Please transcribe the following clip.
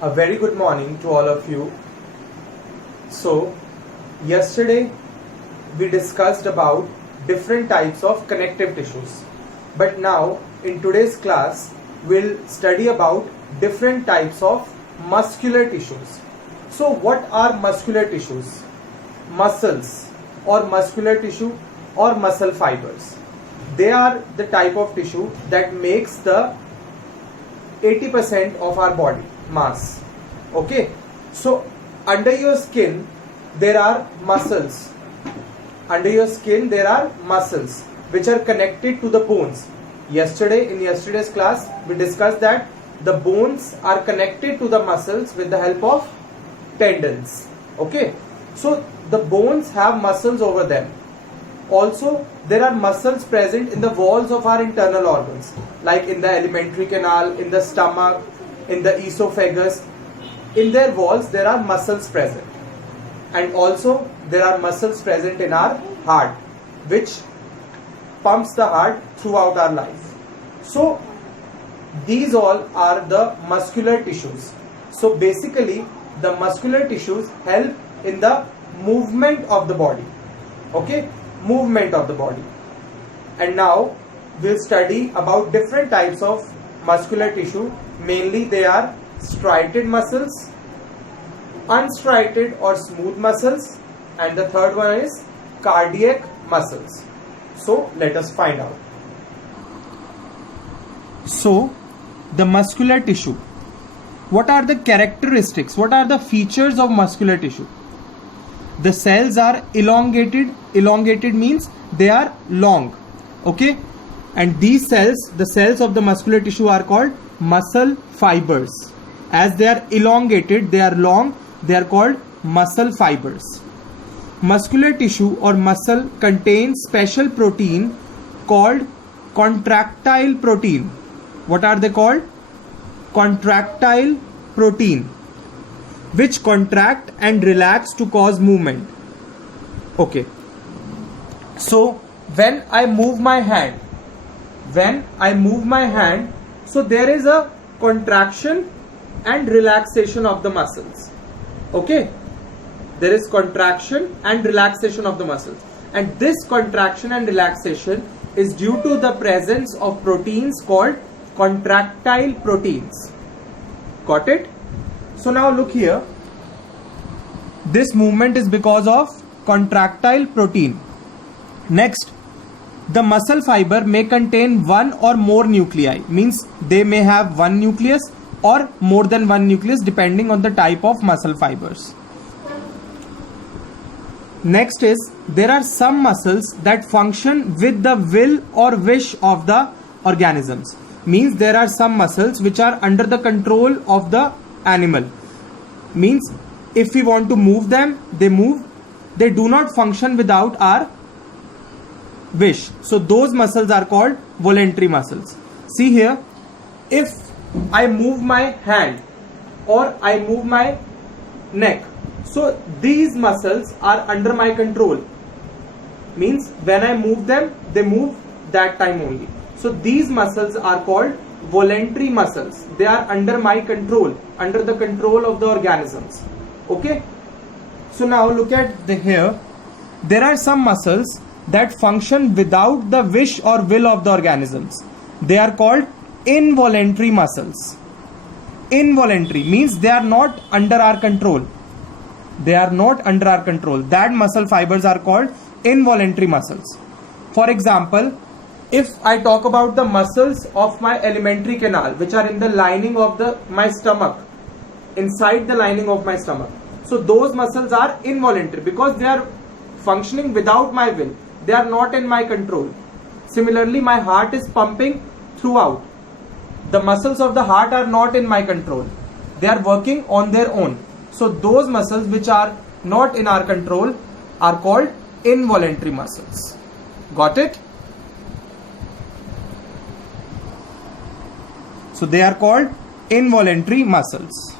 A very good morning to all of you. So, yesterday we discussed about different types of connective tissues. But now in today's class we'll study about different types of muscular tissues. So what are muscular tissues? Muscles or muscular tissue or muscle fibers. They are the type of tissue that makes the 80% of our body mass. Okay, so under your skin there are muscles. Under your skin there are muscles which are connected to the bones. In yesterday's class we discussed that the bones are connected to the muscles with the help of tendons. Okay, so the bones have muscles over them. Also, there are muscles present in the walls of our internal organs, like in the alimentary canal, in the stomach, in the esophagus. In their walls, there are muscles present. And also, there are muscles present in our heart, which pumps the heart throughout our life. So, these all are the muscular tissues. So, basically, the muscular tissues help in the movement of the body. Okay? Movement of the body. And now we'll study about different types of muscular tissue. Mainly they are striated muscles, unstriated or smooth muscles, and the third one is cardiac muscles. So let us find out. So the muscular tissue, what are the characteristics, what are the features of muscular tissue? The cells are elongated. Elongated means they are long. Okay, and these cells, the cells of the muscular tissue, are called muscle fibers. As they are elongated, they are long, they are called muscle fibers. Muscular tissue or muscle contains special protein called contractile protein. What are they called? Contractile protein, which contract and relax to cause movement. Okay, so when I move my hand, so there is a contraction and relaxation of the muscles. Okay, there is contraction and relaxation of the muscles, and this contraction and relaxation is due to the presence of proteins called contractile proteins. Got it? So now look here, this movement is because of contractile protein. Next, the muscle fiber may contain one or more nuclei, means they may have one nucleus or more than one nucleus depending on the type of muscle fibers. Next is, there are some muscles that function with the will or wish of the organisms, means there are some muscles which are under the control of the animal, means if we want to move them, they move. They do not function without our wish. So those muscles are called voluntary muscles. See here, if I move my hand or I move my neck, so these muscles are under my control, means when I move them, they move that time only. So these muscles are called voluntary muscles. They are under my control, under the control of the organisms. Okay, so now look at here, there are some muscles that function without the wish or will of the organisms. They are called involuntary muscles. Involuntary means they are not under our control. They are not under our control. That muscle fibers are called involuntary muscles. For example, if I talk about the muscles of my alimentary canal, which are in the lining of my stomach, inside the lining of my stomach, so those muscles are involuntary because they are functioning without my will. They are not in my control. Similarly, my heart is pumping throughout. The muscles of the heart are not in my control. They are working on their own. So those muscles which are not in our control are called involuntary muscles. Got it? So they are called involuntary muscles.